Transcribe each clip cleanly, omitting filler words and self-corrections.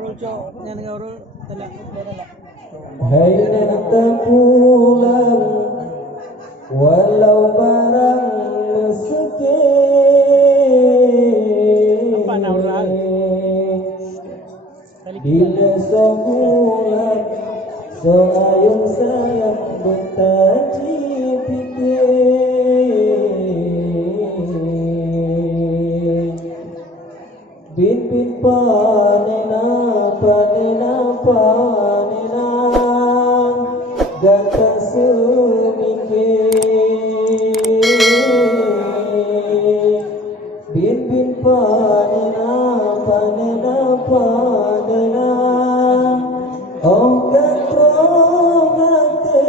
Hai nanti pulang walau barang meskin bila sebulan seayun sayang bertaji pikir bin panena panena panena gata semikir bin panena panena panena oh gatrong hati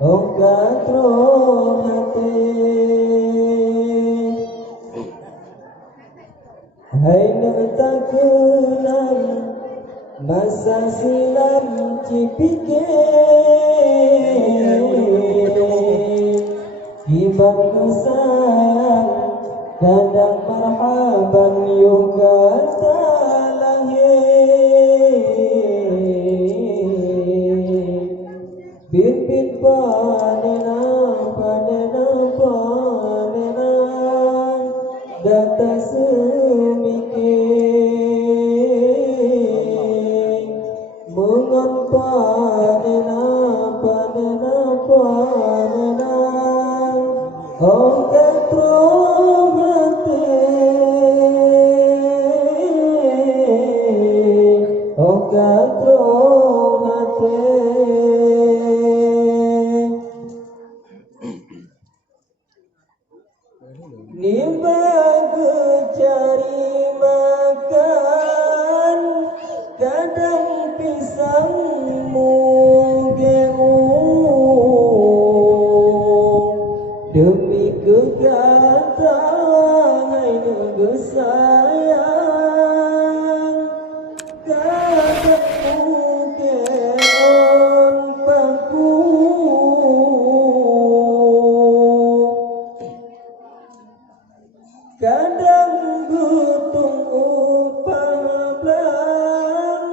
oh gatrong hati hai nak kenang masa silam cipikir ibang sayang kadang marhaban yoga talahir bin panena panena panena data semikir mengan panena panena panena oh gatrong hati oh gatrong hati nibagu cari makan kadang pisang mugemu demi kegatang hai nunggu sayang kadang mugeon bangku kadang gutung upah belang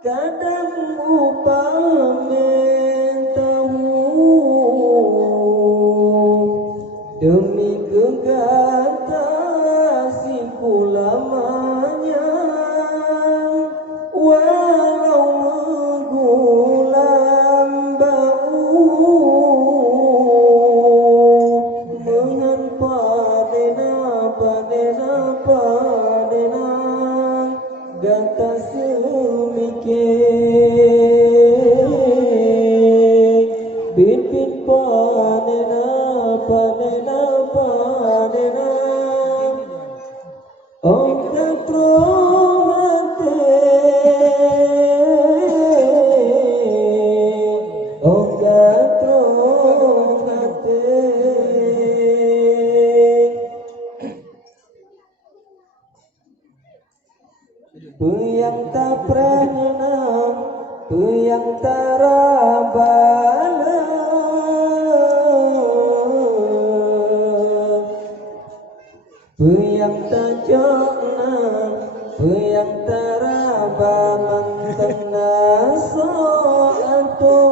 kadang upah mentahu demi kegata simpul lamanya walau menggulam bau mengan panena panena panena gata semikir bin panena panena panena oh gatrong hati oh gatrong hati puyang tak pernah puyang tak rabana puyang tak jokna puyang tak raba mantena so'atu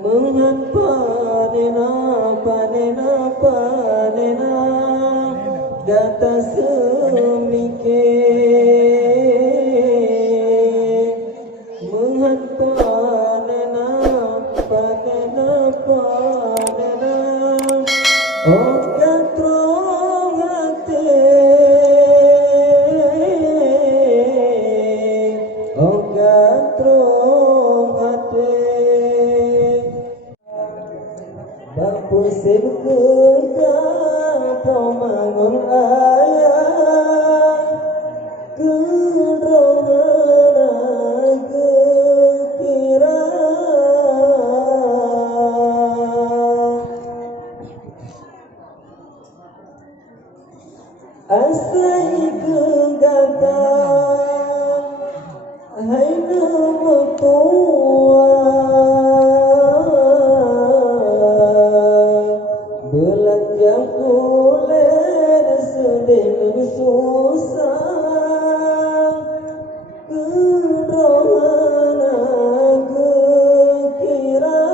mengan panena panena panena data semikir mengan panena panena panena oh gatrong hati oh gatrong hati bapu sebeka kau mangun ayah kedrohana kekira asai kegata hai nama tua belanja kulen sedih susah kerohana kekira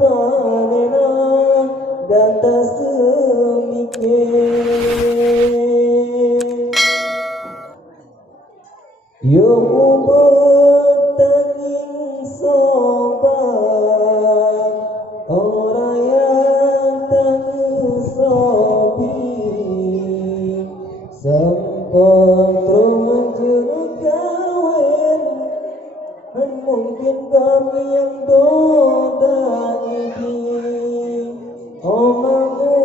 panena gata semikir yo bertanging sobat orang yang tak sobi sempurna kawin mungkin kami yang doda ini omamu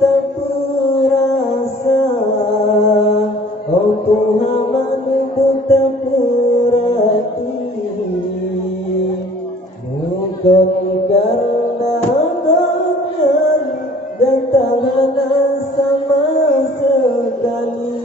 tak berasa oh Tuhan tak berarti bukan karena kalian datang sama sekali